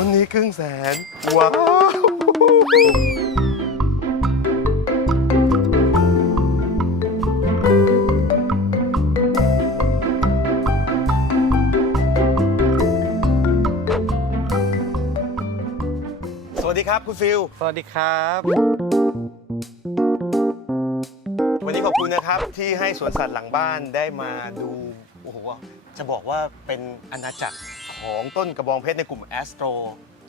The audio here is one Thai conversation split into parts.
ต้นนี้ครึ่งแสน ว้าวสวัสดีครับคุณฟิลสวัสดีครับ วันนี้ขอบคุณนะครับที่ให้สวนสัตว์หลังบ้านได้มาดู โอ้โห จะบอกว่าเป็นอาณาจักร ของต้นกระบองเพชรในกลุ่มแอสโตร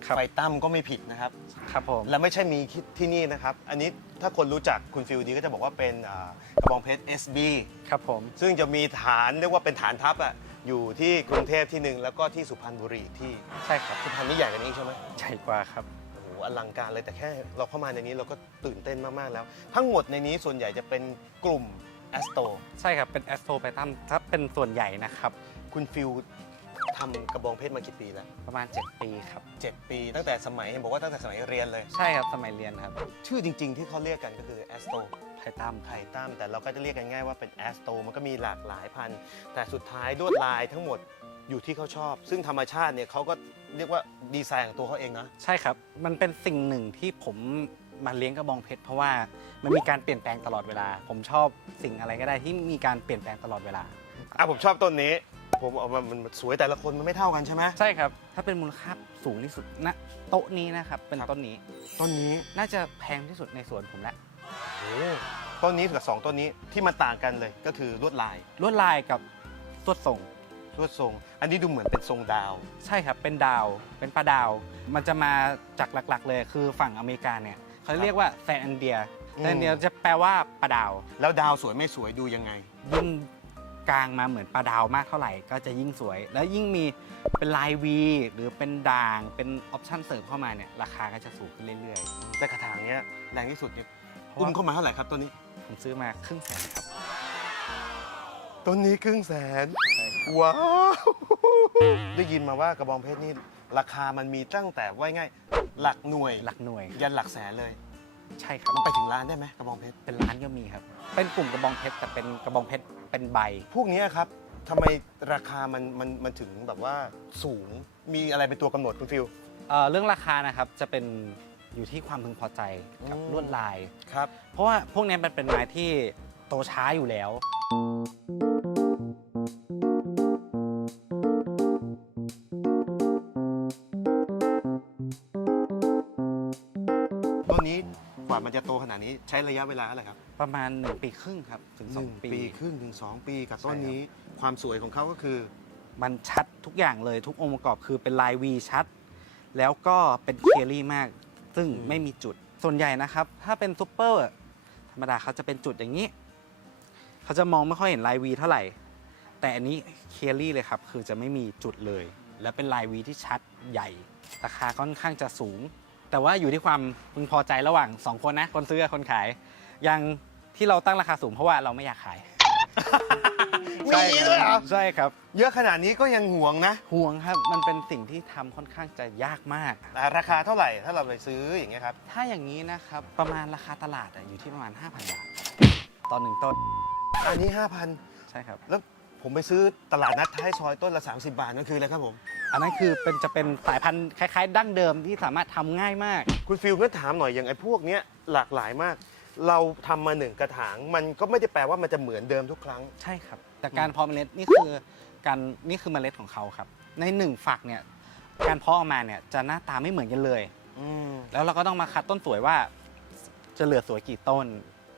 ครับ ไฟตั้มก็ไม่ผิดนะครับ ครับผม และไม่ใช่มีที่นี่นะครับ อันนี้ถ้าคนรู้จักคุณฟิลดีก็จะบอกว่าเป็นอ่ากระบองเพชร SB ครับผม ซึ่งจะมีฐานเรียกว่าเป็นฐานทัพอะอยู่ที่กรุงเทพที่หนึ่งแล้วก็ที่สุพรรณบุรีอีกที่ใช่ครับ สุพรรณนี่ใหญ่กว่านี้ใช่ไหม ใหญ่กว่าครับ โอ้โหอลังการเลยแต่แค่เราเข้ามาในนี้เราก็ตื่นเต้นมาก ๆ แล้ว ทั้งหมดในนี้ส่วนใหญ่จะเป็นกลุ่มแอสโตใช่ครับ เป็นแอสโทรไ t ตัมถ้าเป็นส่วนใหญ่นะครับ คุณฟิล ทำกระบองเพชรมากี่ปีแล้วประมาณ 7 ปีครับ 7 ปี ตั้งแต่สมัยเห็นบอกว่าตั้งแต่สมัยเรียนเลย ใช่ครับ สมัยเรียนครับ ชื่อจริง ๆ ที่เขาเรียกกันก็คือแอสโตไทตัมไทตัมแต่เราก็จะเรียกกันง่ายว่าเป็นแอสโตมันก็มีหลากหลายพันธุ์แต่สุดท้ายลวดลายทั้งหมดอยู่ที่เขาชอบ ซึ่งธรรมชาติเนี่ยเขาก็เรียกว่าดีไซน์ของตัวเขาเองนะ ใช่ครับ มันเป็นสิ่งหนึ่งที่ผมมาเลี้ยงกระบองเพชรเพราะว่ามันมีการเปลี่ยนแปลงตลอดเวลา ผมชอบสิ่งอะไรก็ได้ที่มีการเปลี่ยนแปลงตลอดเวลา อะผมชอบต้นนี้ ผมเอามามันสวยแต่ละคนมันไม่เท่ากันใช่ไหมใช่ครับ ถ้าเป็นมูลค่าสูงที่สุดณโต๊ะนี้นะครับ เป็นครับต้นนี้ ต้นนี้น่าจะแพงที่สุดในสวนผมแล้วโอ้ต้นนี้กับสองต้นนี้ที่มันต่างกันเลยก็คือลวดลายลวดลายกับสวดทรงลวดทรง อันนี้ดูเหมือนเป็นทรงดาว ใช่ครับ เป็นดาว เป็นปลาดาว มันจะมาจากหลักๆ เลยคือฝั่งอเมริกาเนี่ยเขาเรียกว่าแซนอันเดียอืมแซนอันเดียจะแปลว่าปลาดาว แล้วดาวสวยไม่สวยดูยังไงยิ่ง กลางมาเหมือนปลาดาวมากเท่าไหร่ก็จะยิ่งสวย แล้วยิ่งมีเป็นลายวีหรือเป็นด่างเป็นออปชั่นเสริมเข้ามาเนี่ยราคาก็จะสูงขึ้นเรื่อยแต่กระถางเนี้ยแรงที่สุดเนี่ยๆเพราะอุ้มว่าเข้ามาเท่าไหร่ครับต้นนี้ผมซื้อมาครึ่งแสนครับ ต้นนี้ครึ่งแสน ใช่ครับ ว้าว ได้ยินมาว่ากระบองเพชรนี่ราคามันมีตั้งแต่ว่าง่ายหลักหน่วย หลักหน่วยยันหลักแสนเลย ใช่ครับ มันไปถึงล้านได้ไหมกระบองเพชร เป็นร้านก็มีครับ เป็นกลุ่มกระบองเพชรแต่เป็นกระบองเพชร เป็นใบ พวกเนี้ยครับทำไมราคามันมันมันถึงแบบว่าสูงมีอะไรเป็นตัวกำหนดคุณฟิล เอ่อเรื่องราคานะครับจะเป็นอยู่ที่ความพึงพอใจกับอืม ลวดลาย ครับ เพราะว่าพวกนี้มันเป็นไม้ที่โตช้าอยู่แล้ว ระยะเวลาอะไรครับประมาณ 1 ปีครึ่งครับถึง หนึ่ง2 ปี ปีครึ่งถึงสองปีกับใช่ต้นครับ นี้ ความสวยของเขาก็คือ มันชัดทุกอย่างเลยทุกองค์ประกอบคือเป็นลายวีชัด แล้วก็เป็นเคลียรี่มาก ซึ่งอืม ไม่มีจุดส่วนใหญ่นะครับ ถ้าเป็นซูเปอร์ธรรมดาเขาจะเป็นจุดอย่างนี้ เขาจะมองไม่ค่อยเห็นลายวีเท่าไหร่ แต่อันนี้เคลียรี่เลยครับ คือจะไม่มีจุดเลย และเป็นลายวีที่ชัดใหญ่ ราคาค่อนข้างจะสูง แต่ว่าอยู่ที่ความพึงพอใจระหว่าง 2 คนนะ คนซื้อกับคนขาย อย่างที่เราตั้งราคาสูงเพราะว่าเราไม่อยากขาย มีด้วยเหรอ ใช่ครับ เยอะขนาดนี้ก็ยังห่วงนะห่วงครับ มันเป็นสิ่งที่ทำค่อนข้างจะยากมาก อ่าราคาเท่าไหร่ถ้าเราไปซื้ออย่างเงี้ยครับ ถ้าอย่างนี้นะครับ ประมาณราคาตลาดอะอยู่ที่ประมาณ 5,000 บาทครับตอนหนึ่งต้น อันนี้ 5,000 ใช่ครับ แล้วผมไปซื้อตลาดนัดท้ายซอยต้นละ 30 บาทนั่นคืออะไรครับผม อันนั้นคือเป็นจะเป็นสายพันธุ์คล้าย ๆ ดั้งเดิมที่สามารถทำง่ายมาก คุณฟิลก็ถามหน่อยอย่างไอ้พวกเนี้ยหลากหลายมาก เราทำมาหนึ่งกระถาง มันก็ไม่ได้แปลว่ามันจะเหมือนเดิมทุกครั้ง ใช่ครับ แต่การเพาะเมล็ดนี่คือการนี่คือเมล็ดของเขาครับ ในหนึ่งฝักเนี่ยการเพาะออกมาเนี่ยจะหน้าตาไม่เหมือนกันเลย อืมแล้วเราก็ต้องมาคัดต้นสวยว่า จะเหลือสวยกี่ต้น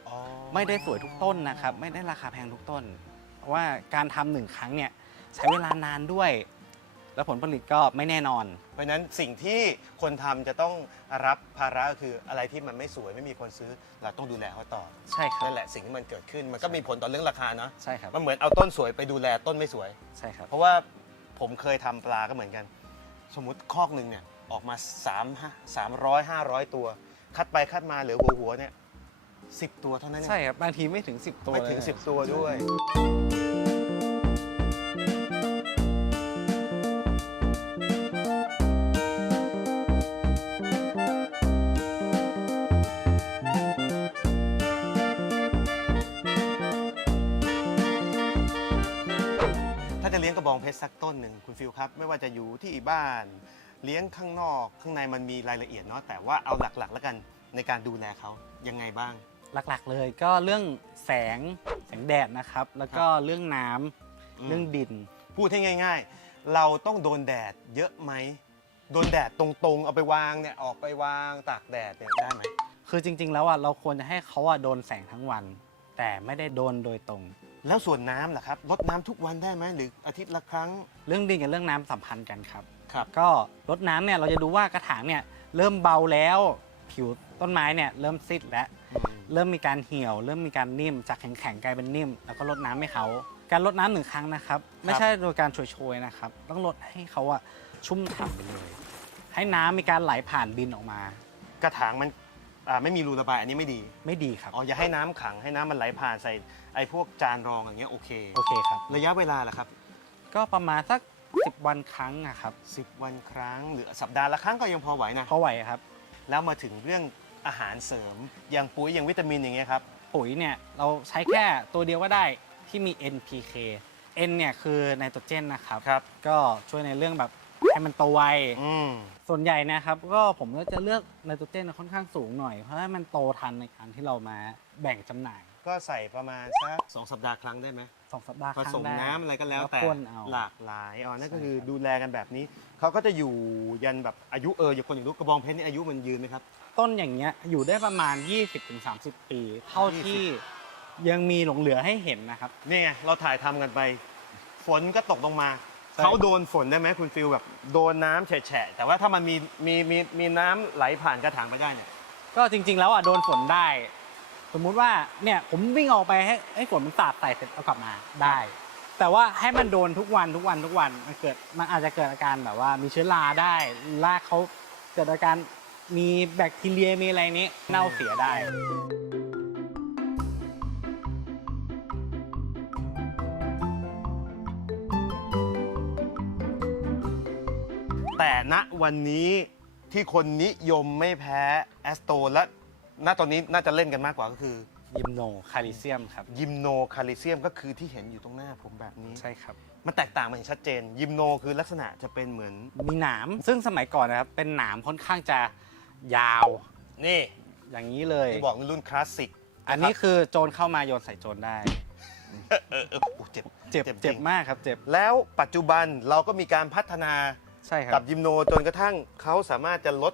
อ๋อไม่ได้สวยทุกต้นนะครับ ไม่ได้ราคาแพงทุกต้น เพราะว่าการทำหนึ่งครั้งเนี่ยใช้เวลานานด้วย แล้วผลผลิตก็ไม่แน่นอน เพราะฉะนั้นสิ่งที่คนทำจะต้องรับภาระก็คืออะไรที่มันไม่สวยไม่มีคนซื้อ เราต้องดูแลเขาต่อใช่ครับ นั่นแหละสิ่งที่มันเกิดขึ้น มันก็มีผลต่อเรื่องราคาเนาะใช่ครับ มันเหมือนเอาต้นสวยไปดูแลต้นไม่สวย ใช่ครับ เพราะว่าผมเคยทำปลาก็เหมือนกัน สมมติคอกหนึ่งเนี่ยออกมา3 300 500 ตัว คัดไปคัดมาเหลือหัวหัวๆเนี่ยสิตัวเท่านั้นเองใช่ครับ บางทีไม่ถึง 10 ตัวไม่ถึง เลย10 ตัวด้วยถ้า จะเลี้ยงกระบองเพชรสักต้นหนึ่งคุณฟิลครับ ไม่ว่าจะอยู่ที่บ้านเลี้ยงข้างนอก ข้างในมันมีรายละเอียดเนาะแต่ว่าเอาหลักๆ แล้วกันในการดูแลเขายังไงบ้าง หลักๆเลยก็เรื่องแสงแสงแดดนะครับ แล้วก็เรื่องน้ำอืม เรื่องดิน พูดให้ง่าย ๆ เราต้องโดนแดดเยอะไหมโดนแดดตรงๆ เอาไปวางเนี่ยออกไปวางตากแดดเนี่ยได้ไหมคือจริง ๆ แล้วอะเราควรจะให้เขาอะโดนแสงทั้งวัน แต่ไม่ได้โดนโดยตรง แล้วส่วนน้ำล่ะครับรดน้ำทุกวันได้ไหมหรืออาทิตย์ละครั้ง เรื่องดินกับเรื่องน้ำสัมพันธ์กันครับ ครับ ก็รดน้ำเนี่ยเราจะดูว่ากระถางเนี่ยเริ่มเบาแล้ว ผิวต้นไม้เนี่ยเริ่มซิดแล้ว เริ่มมีการเหี่ยว เริ่มมีการนิ่มจากแข็งๆกลายเป็นนิ่ม แล้วก็ลดน้ำให้เขา การลดน้ำหนึ่งครั้งนะครับ ไม่ใช่โดยการโชยๆนะครับ ต้องลดให้เขาอะชุ่มฉ่ำไปเลย ให้น้ำมีการไหลผ่านดินออกมา กระถางมัน อ่าไม่มีรูระบายอันนี้ไม่ดีไม่ดีครับ อ๋ออย่าให้น้ำขังให้น้ำมันไหลผ่านใส่ไอ้พวกจานรองอย่างเงี้ยโอเค โอเคครับ ระยะเวลาล่ะครับ ก็ประมาณสัก 10 วันครั้งอะครับ10 วันครั้ง หรือสัปดาห์ละครั้งก็ยังพอไหวนะเพราะไหวครับ แล้วมาถึงเรื่องอาหารเสริม อย่างปุ๋ยอย่างวิตามินอย่างเงี้ยครับ ปุ๋ยเนี่ยเราใช้แค่ตัวเดียวก็ได้ที่มี NPK N เนี่ยคือไนโตรเจนนะครับ ครับ ก็ช่วยในเรื่องแบบ ให้มันโตไว อืม ส่วนใหญ่นะครับก็ผมก็จะเลือกไนโตรเจนค่อนข้างสูงหน่อย เพราะให้มันโตทันในการที่เรามาแบ่งจำหน่ายก็ใส่ประมาณสักสองสัปดาห์ครั้งได้ไหมสองสัปดาห์คผรั้งสมได้น้ำอะไรก็แล้วแต่พ่นเอา หลากหลายอ๋อนั่นก็ใช่คือครับ ดูแลกันแบบนี้ เขาก็จะอยู่ยันแบบอายุเอออย่างคนอย่างลูกกระบองเพชรนี่อายุมันยืนไหมครับ ต้นอย่างเงี้ยอยู่ได้ประมาณ 20-30 ปี เท่าที่ยังมีหลงเหลือให้เห็นนะครับ นี่ไงเราถ่ายทำกันไป ฝนก็ตกลงมาใช่ เขาโดนฝนได้ไหมคุณฟิลแบบโดนน้ำแฉะๆแต่ว่าถ้ามันมีมีมีมีน้ำไหลผ่านกระถางไปได้เนี่ย ก็จริง ๆ แล้วอะโดนฝนได้ สมมุติว่าเนี่ยผมวิ่งออกไปให้ให้ฝนมันสาดใส่เสร็จเอากลับมาได้ แต่ว่าให้มันโดนทุกวันทุกวันทุกวันมันเกิดมันอาจจะเกิดอาการแบบว่ามีเชื้อราได้รากเขาเกิดอาการมีแบคทีเรียมีอะไรนี้เน่าเสียได้ แต่ณวันนี้ที่คนนิยมไม่แพ้แอสโตและณตอนนี้น่าจะเล่นกันมากกว่าก็คือ ยิมโนคาลิเซียมครับ ยิมโนคาลิเซียมก็คือที่เห็นอยู่ตรงหน้าผมแบบนี้ ใช่ครับ มันแตกต่างมันอย่างชัดเจน ยิมโนคือลักษณะจะเป็นเหมือน มีหนาม ซึ่งสมัยก่อนนะครับ เป็นหนามค่อนข้างจะยาว นี่อย่างนี้เลย ที่บอกรุ่นคลาสสิก อันนี้คือโจรเข้ามาโยนใส่โจรได้ เออเออเออโอ้เจ็บเจ็บ เจ็บจริงเจ็บมากครับ เจ็บ แล้วปัจจุบันเราก็มีการพัฒนา ใช่ครักับบยิมโนจนกระทั่งเขาสามารถจะลด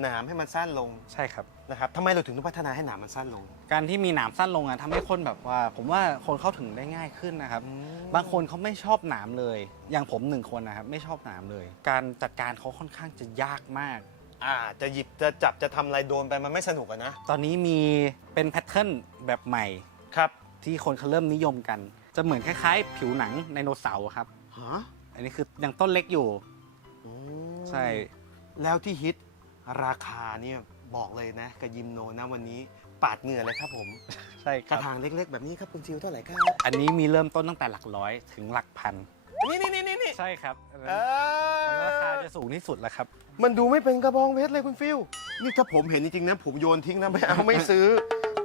หนามให้มันสั้นลงใช่ครับ นะครับทำไมเราถึงต้องพัฒนาให้หนามมันสั้นลง การที่มีหนามสั้นลงอะทำให้คนแบบว่า ผมว่าคนเข้าถึงได้ง่ายขึ้นนะครับ บางคนเขาไม่ชอบหนามเลย อย่างผมหนึ่งคนนะครับไม่ชอบหนามเลย การจัดการเขาค่อนข้างจะยากมาก อ่า จะหยิบจะจับจะทำอะไรโดนไปมันไม่สนุกอะนะ ตอนนี้มีเป็นแพทเทิร์นแบบใหม่ ครับ ที่คนเขาเริ่มนิยมกัน จะเหมือนคล้ายๆ ผิวหนังไดโนเสาร์ครับ ฮะ อันนี้คือยังต้นเล็กอยู่อืม ใช่ แล้วที่ฮิตราคาเนี่ยบอกเลยนะกับยิมโนนะวันนี้ปาดเหงื่อเลยครับผม ใช่คกระรับ ถางเล็กๆ แบบนี้ครับคุณฟิวเท่าไหร่ครับอันนี้มีเริ่มต้นตั้งแต่หลักร้อยถึงหลักพัน นี่นี่นี่นี่ใช่ครับอันนั้นเออราคาจะสูงที่สุดแล้วครับ มันดูไม่เป็นกระบองเพชรเลยคุณฟิวนี่ถ้าผมเห็นจริงๆนะผมโยนทิ้งนะไม่เอาไม่ซื้อ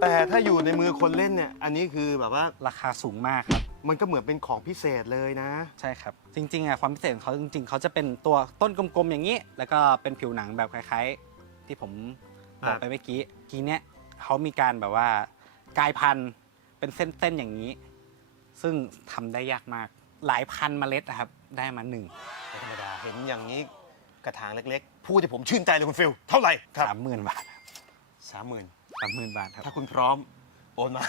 แต่ถ้าอยู่ในมือคนเล่นเนี่ยอันนี้คือแบบว่าราคาสูงมากครับ มันก็เหมือนเป็นของพิเศษเลยนะ ใช่ครับ จริงๆอะความพิเศษของเขาจริง ๆเขาจะเป็นตัวต้นกลมๆอย่างนี้ แล้วก็เป็นผิวหนังแบบคล้ายๆ ที่ผมบอกไปเมื่อกี้กีเนี้ยเขามีการแบบว่ากลายพันธุ์เป็นเส้นๆอย่างนี้ ซึ่งทำได้ยากมากหลายพันเมล็ดนะครับได้มาหนึ่งไม่ธรรมดาเห็นอย่างนี้กระถางเล็กๆ พูดให้ผมชื่นใจเลยคุณฟิลเท่าไหร่ครับสามหมื่นบาทสามหมื่นสามหมื่นบาทครับ ถ้าคุณพร้อมโอนมา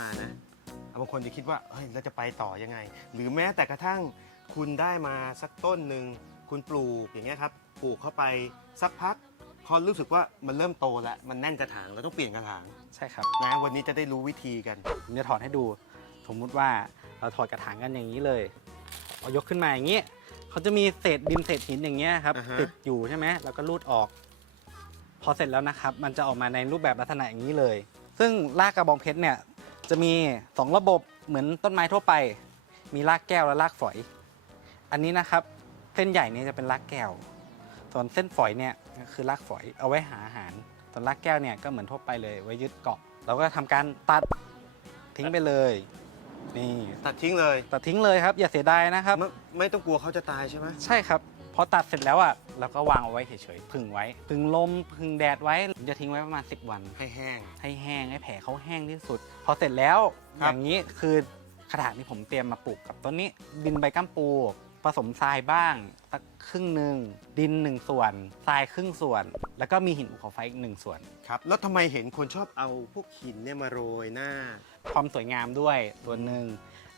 มานะบางคนจะคิดว่าเฮ้ยเราจะไปต่อยังไง หรือแม้แต่กระทั่งคุณได้มาสักต้นหนึ่งคุณปลูกอย่างเงี้ยครับปลูกเข้าไปสักพัก พอรู้สึกว่ามันเริ่มโตแล้วมันแน่นกระถางเราต้องเปลี่ยนกระถางใช่ครับนะวันนี้จะได้รู้วิธีกันผมจะถอดให้ดู สมมุติว่าเราถอดกระถางกันอย่างนี้เลยเอายกขึ้นมาอย่างนี้เขาจะมีเศษดินเศษหินอย่างเงี้ยครับอ่าฮะติดอยู่ใช่ไหมแล้วก็รูดออก พอเสร็จแล้วนะครับ มันจะออกมาในรูปแบบลักษณะอย่างนี้เลย ซึ่งรากกระบองเพชรเนี่ย จะมี 2 ระบบเหมือนต้นไม้ทั่วไป มีรากแก้วและรากฝอย อันนี้นะครับเส้นใหญ่เนี่ยจะเป็นรากแก้ว ส่วนเส้นฝอยเนี่ยก็คือรากฝอยเอาไว้หาอาหาร ส่วนรากแก้วเนี่ยก็เหมือนทั่วไปเลยไว้ยึดเกาะเราก็ทำการตัดทิ้งไปเลยนี่ตัดทิ้งเลยตัดทิ้งเลยครับ อย่าเสียดายนะครับ ไม่ไม่ต้องกลัวเขาจะตายใช่ไหมใช่ครับ พอตัดเสร็จแล้วอะเราก็วางเอาไว้เฉยๆพึ่งไว้ พึ่งลมพึ่งแดดไว้ผมจะทิ้งไว้ประมาณ 10 วัน ให้แห้ง ให้แห้งให้แผลเขาแห้งที่สุด พอเสร็จแล้วคอรับ ย่างนี้คือขนาดที่ผมเตรียมมาปลูกกับต้นนี้ ดินใบก้ามปู ผสมทรายบ้างสักครึ่งหนึ่งดินหนึ่งส่วนทรายครึ่งส่วน แล้วก็มีหินภูเขาไฟอีกหนึ่งส่วน ครับ แล้วทำไมเห็นคนชอบเอาพวกหินเนี่ยมาโรยหน้า ความสวยงามด้วยส่วนหนึ่ง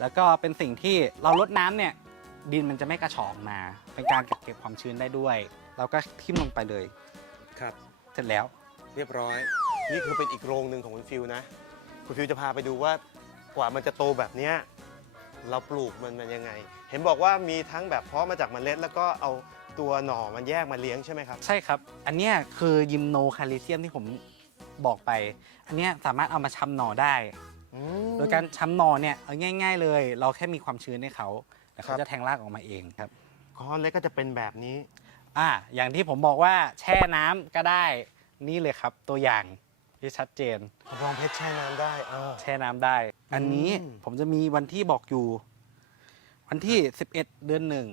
แล้วก็เป็นสิ่งที่เราลดน้ำเนี่ย ดินมันจะไม่กระชอกมา เป็นการกักเก็บความชื้นได้ด้วย เราก็ทิ่มลงไปเลย ครับ เสร็จแล้ว เรียบร้อย นี่คือเป็นอีกโรงหนึ่งของคุณฟิวนะ คุณฟิวจะพาไปดูว่ากว่ามันจะโตแบบเนี้ยเราปลูกมันมันยังไง เห็นบอกว่ามีทั้งแบบเพาะมาจากเมล็ด แล้วก็เอาตัวหน่อมันแยกมาเลี้ยงใช่ไหมครับ ใช่ครับ อันเนี้ยคือยิมโนคาลิเซียมที่ผมบอกไป อันเนี้ยสามารถเอามาชำหน่อได้อืมโดยการชำหน่อเนี่ยเอาง่าย ๆ เลย เราแค่มีความชื้นให้เขา แล้วครัเขาบ จะแทงรากออกมาเองครับ ก้อนเล็กก็จะเป็นแบบนี้ อ่าอย่างที่ผมบอกว่าแช่น้ำก็ได้นี่เลยครับ ตัวอย่างที่ชัดเจนกระบองเพชรแช่น้ำได้เออ แช่น้ำได้ อันนี้อืม ผมจะมีวันที่บอกอยู่ วันที่ 11 เดือนหนึ่ง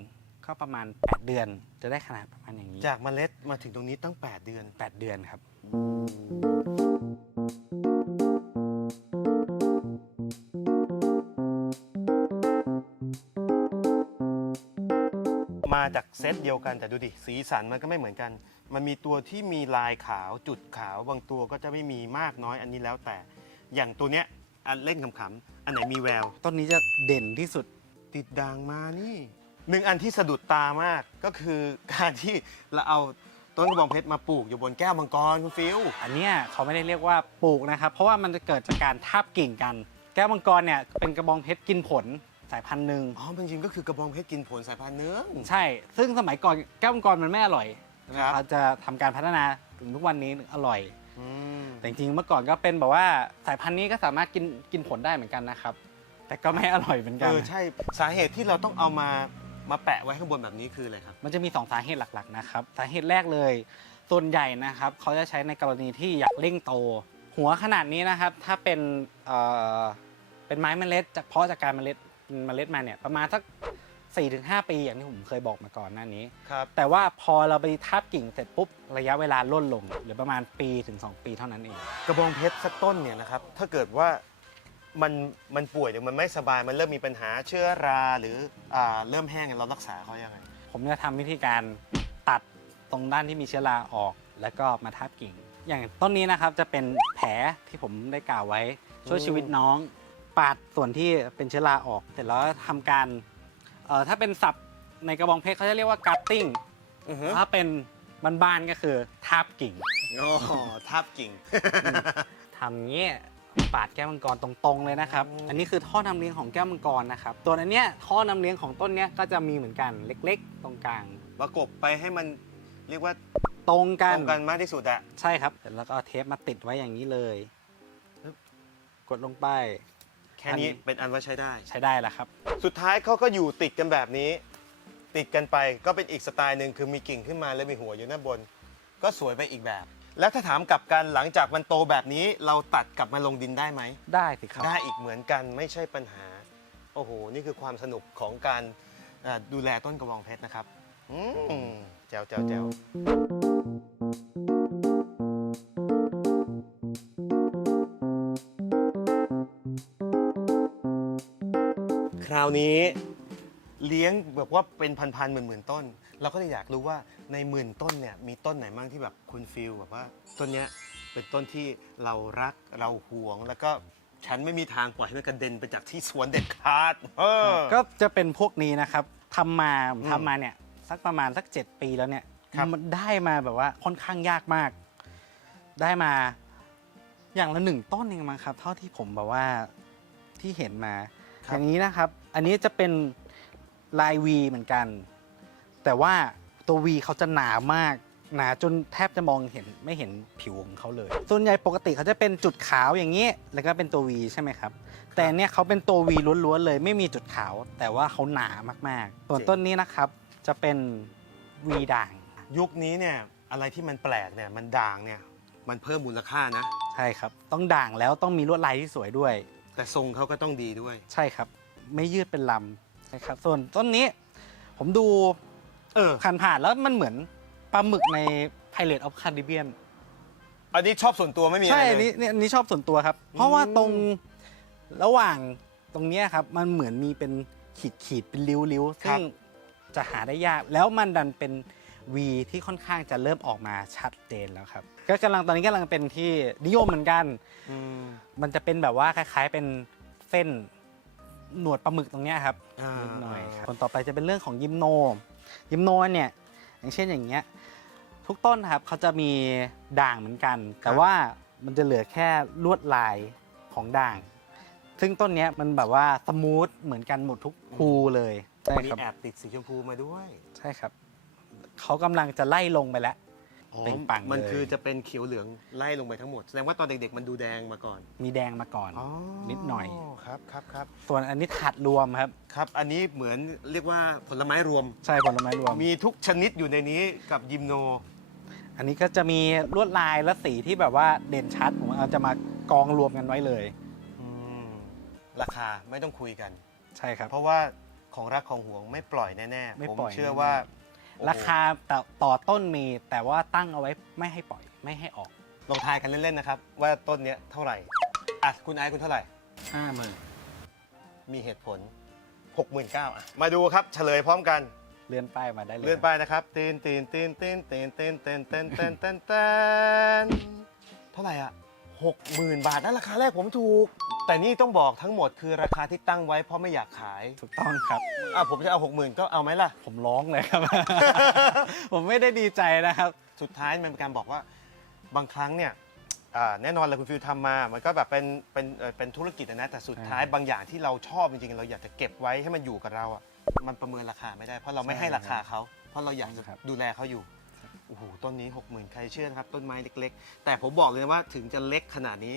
ก็ประมาณ 8 เดือน จะได้ขนาดประมาณอย่างนี้จากเมล็ดมาถึงตรงนี้ตั้ง 8 เดือน 8 เดือนครับ มาจากเซตเดียวกันแต่ดูดิสีสันมันก็ไม่เหมือนกัน มันมีตัวที่มีลายขาวจุดขาว บางตัวก็จะไม่มีมากน้อยอันนี้แล้วแต่ อย่างตัวเนี้ยอันเล่นขำๆอันไหนมีแวว ต้นนี้จะเด่นที่สุดติดด่างมานี่หนึ่งอันที่สะดุดตามากก็คือการที่เราเอาต้นกระบองเพชรมาปลูกอยู่บนแก้วมังกรคุณฟิวอันเนี้ยเขาไม่ได้เรียกว่าปลูกนะครับ เพราะว่ามันจะเกิดจากการทาบกิ่งกัน แก้วมังกรเนี่ยเป็นกระบองเพชรกินผล สายพันธุ์หนึ่งอ๋อจริงๆก็คือกระบองเพชรกินผลสายพันธุ์เนื้อใช่ ซึ่งสมัยก่อนแก้วมังกรมันไม่อร่อยครับเขาจะทำการพัฒนาถึงทุกวันนี้อร่อย อืมแต่จริงๆเมื่อก่อนก็เป็นแบบว่าสายพันธุ์นี้ก็สามารถกินกินผลได้เหมือนกันนะครับ แต่ก็ไม่อร่อยเหมือนกัเอน อใช่สาเหตุที่เราต้องเอามามาแปะไว้ข้างบนแบบนี้คืออะไรครับ มันจะมี 2 สาเหตุหลักๆนะครับสาเหตุแรกเลย ส่วนใหญ่นะครับเขาจะใช้ในกรณีที่อยากเร่งโต หัวขนาดนี้นะครับ ถ้าเป็นเอ่อเป็นไม้เมล็ดจากเพาะจากการเมล็ด เมล็ดมาเนี่ยประมาณสัก4-5 ปีอย่างที่ผมเคยบอกมาก่อนหน้านี้ ครับแต่ว่าพอเราไปทาบกิ่งเสร็จปุ๊บระยะเวลาล่นลงเหรือประมาณปีถึง 2 ปีเท่านั้นเอง กระบองเพชรสักต้นเนี่ยนะครับถ้าเกิดว่ามันมันป่วยหรือมันไม่สบายมันเริ่มมีปัญหาเชื้อราหรืออ่าเริ่มแห้งเรารักษาเขายังไง ผมจะทำวิธีการตัดตรงด้านที่มีเชื้อราออก แล้วก็มาทาบกิ่ง อย่างต้นนี้นะครับจะเป็นแผลที่ผมได้กล่าวไว้ช่วยชีวิตน้อง ปาดส่วนที่เป็นเชื้อราออก เสร็จแล้วทำการเอ่อถ้าเป็นศัพท์ในกระบองเพชรเขาจะเรียกว่า cutting อือฮึถ้าเป็นบ้านๆก็คือทาบกิ่งอ๋อทับกิ่ง ทำเงี้ยปาดแก้วมังกรตรงๆเลยนะครับอืมอันนี้คือท่อนำเลี้ยงของแก้วมังกรนะครับตัวอันเนี้ยท่อนำเลี้ยงของต้นเนี้ยก็จะมีเหมือนกันเล็กๆ ตรงกลาง ประกบไปให้มันเรียกว่าตรงกัตนรงกันมากที่สุดอะใช่ครับเสร็จแล้วก็เอาเทปมาติดไว้อย่างนี้เลยปึ๊บกดลงไปแค่นี้อันนี้เป็นอันว่าใช้ได้ ใช้ได้แล้วครับ สุดท้ายเขาก็อยู่ติดกันแบบนี้ ติดกันไปก็เป็นอีกสไตล์หนึ่งคือมีกิ่งขึ้นมาแล้วมีหัวอยู่ด้านบน ก็สวยไปอีกแบบ แล้วถ้าถามกลับกันหลังจากมันโตแบบนี้ เราตัดกลับมาลงดินได้ไหมได้สิครับ ได้อีกเหมือนกันไม่ใช่ปัญหา โอ้โห นี่คือความสนุกของการเอ่อดูแลต้นกระบองเพชรนะครับอืมแจ๋วแจ๋วแจ๋ว คราวนี้เลี้ยงแบบว่าเป็นพันๆหมื่นๆต้น เราก็เลยอยากรู้ว่าในหมื่นต้นเนี่ยมีต้นไหนบ้างที่แบบคุณฟิลแบบว่าต้นเนี้ยเป็นต้นที่เรารักเราหวง แล้วก็ฉันไม่มีทางปล่อยให้มันกระเด็นไปจากที่สวนเด็ดขาดเออ ก็จะเป็นพวกนี้นะครับทำมาผมอืมทำมาเนี่ยสักประมาณสัก 7 ปีแล้วเนี่ยครับ มันได้มาแบบว่าค่อนข้างยากมาก ได้มาอย่างละหนึ่งต้นเองมั้งครับ เท่าที่ผมแบบว่าที่เห็นมา คอรับย่างนี้นะครับ อันนี้จะเป็นลายวีเหมือนกัน แต่ว่าตัววีเขาจะหนามาก หนาจนแทบจะมองเห็นไม่เห็นผิวของเขาเลย ส่วนใหญ่ปกติเขาจะเป็นจุดขาวอย่างนี้ แล้วก็เป็นตัววีใช่ไหมครับ แต่เนี่ยเขาเป็นตัววีล้วนๆเลย ไม่มีจุดขาว แต่ว่าเขาหนามากๆ ส่วนเจ๋งต้นนี้นะครับจะเป็นวีด่าง ยุคนี้เนี่ยอะไรที่มันแปลกเนี่ยมันด่างเนี่ยมันเพิ่มมูลค่านะ ใช่ครับ ต้องด่างแล้วต้องมีลวดลายที่สวยด้วย แต่ทรงเขาก็ต้องดีด้วย ใช่ครับ ไม่ยืดเป็นลำใช่ครับ ส่วนต้นนี้ ผมดูเออผ่านๆแล้วมันเหมือนปลาหมึกใน Pirate of Caribbean อันนี้ชอบส่วนตัวไม่มีอะใช่ไรอันเลนี้ยเนี่ยอันนี้ชอบส่วนตัวครับอืมเพราะว่าตรงระหว่างตรงเนี้ยครับ มันเหมือนมีเป็นขีดขีดๆเป็นริ้วๆซึ่งจะหาได้ยาก แล้วมันดันเป็น V ที่ค่อนข้างจะเริ่มออกมาชัดเจนแล้วครับ ก็กำลังตอนนี้กำลังเป็นที่นิยมเหมือนกันอืมมันจะเป็นแบบว่าคล้าย ๆเป็นเส้นหนวดปลาหมึกตรงเนี้ยครับอ่านิดหน่อยครับคนต่อไปจะเป็นเรื่องของยิมโน ยิมโนเนี่ยอย่างเช่นอย่างเงี้ยทุกต้นครับเขาจะมีด่างเหมือนกัน แต่ว่ามันจะเหลือแค่ลวดลายของด่าง ซึ่งต้นเนี้ยมันแบบว่าสมูทเหมือนกันหมดทุกภูเลยใช่มีครับแอบติดสีชมพูมาด้วย ใช่ครับ เขากำลังจะไล่ลงไปแล้ว อ๋อเปล่งปลั่งมันเลยคือจะเป็นเขียวเหลืองไล่ลงไปทั้งหมด แสดงว่าตอนเด็กๆ มันดูแดงมาก่อนมีแดงมาก่อน นิดหน่อย ครับครับครับส่วนอันนี้ถัดรวมครับ ครับ อันนี้เหมือนเรียกว่าผลไม้รวม ใช่ผลไม้รวม มีทุกชนิดอยู่ในนี้กับยิมโน อันนี้ก็จะมีลวดลายและสีที่แบบว่าเด่นชัด ผมเอาจะมากองรวมกันไว้เลย อืม ราคาไม่ต้องคุยกัน ใช่ครับ เพราะว่าของรักของห่วงไม่ปล่อยแน่ๆไม่ผมปล่อยเชื่อแน่ๆว่าโอ้โห ราคาต่อต่อต้นมีแต่ว่าตั้งเอาไว้ไม่ให้ปล่อยไม่ให้ออกลองทายกันเล่นๆนะครับ ว่าต้นเนี้ยเท่าไหร่อะคุณไอซ์คุณเท่าไหร่ ห้าหมื่นมีเหตุผล 69,000อะมาดูครับเฉลยพร้อมกัน เลื่อนป้ายมาได้เลยเลื่อนไปนะครับตีนตีนตีนตีนตีนตีนตีนตีนตีนตีนตีนเท่าไหร่อะหกหมื่นบาทนั่นราคาแรกผมถูก แต่นี่ต้องบอกทั้งหมดคือราคาที่ตั้งไว้เพราะไม่อยากขายถูกต้องครับ อะผมจะเอาหกหมื่นก็เอาไหมล่ะ ผมร้องเลยครับ ผมไม่ได้ดีใจนะครับ สุดท้ายมันเป็นการบอกว่าบางครั้งเนี่ยอ่าแน่นอนเลยคุณฟิวทำมา มันก็แบบเป็นเป็นเอ่อเป็นธุรกิจอะนะ แต่สุดท้ายใช่บางอย่างที่เราชอบจริงๆ เราอยากจะเก็บไว้ให้มันอยู่กับเราอะมันประเมินราคาไม่ได้ เพราะเราไม่ใช่ให้ราคาเขา เพราะเราอยากจะครับ ดูแลเขาอยู่ โอ้โหต้นนี้ 60,000 ใครเชื่อนะครับ ต้นไม้เล็ก ๆ แต่ผมบอกเลยนะว่าถึงจะเล็กขนาดนี้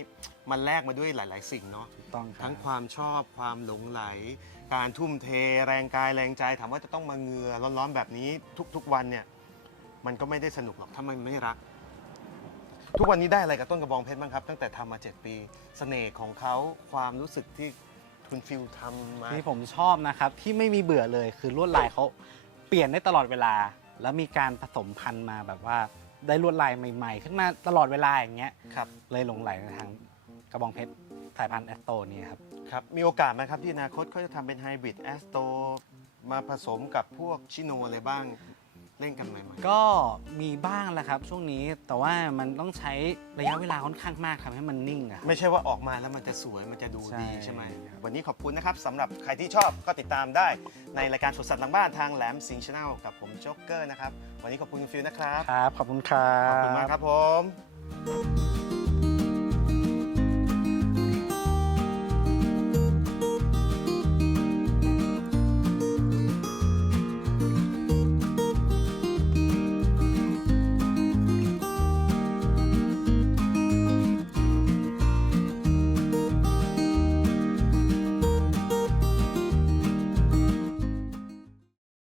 มันแลกมาด้วยหลาย ๆ สิ่งเนาะถูกต้องครับทั้งความชอบความหลงไหล การทุ่มเทแรงกายแรงใจถามว่าจะต้องมาเหงือร้อนๆแบบนี้ทุกๆวันเนี่ยมันก็ไม่ได้สนุกหรอกถ้ามันไม่รัก ทุกวันนี้ได้อะไรกับต้นกระบองเพชรบ้างครับ ตั้งแต่ทำมา 7 ปี เสน่ห์ของเขาความรู้สึกที่คุณฟิลทำมา ที่ผมชอบนะครับที่ไม่มีเบื่อเลยคือลวดลายเขาเปลี่ยนได้ตลอดเวลา แล้วมีการผสมพันธุ์มาแบบว่าได้ลวดลายใหม่ ๆ ขึ้นมาตลอดเวลาอย่างเงี้ยครับเลยหลงไหลในทางกระบองเพชรสายพันธุ์แอสโตนี่ครับครับ มีโอกาสไหมครับที่อนาคตเขาจะทำเป็นไฮบริดแอสโตมาผสมกับพวกชิโนอะไรบ้าง เล่นกันใหม่ๆ ก็มีบ้างแหละครับ ช่วงนี้แต่ว่ามันต้องใช้ระยะเวลาค่อนข้างมากทำให้มันนิ่งอะครับ ไม่ใช่ว่าออกมาแล้วมันจะสวยมันจะดูใช่ดีใช่ไหมครับวันนี้ขอบคุณนะครับสำหรับใครที่ชอบก็ติดตามได้ในรายการสดสัตว์หลังบ้านทางแหลมสิงช n แนลกับผมโจ๊กเกอร์นะครับ วันนี้ขอบคุณคุณฟิลนะครับ ครับ ขอบคุณครับ ขอบคุณมากครับผม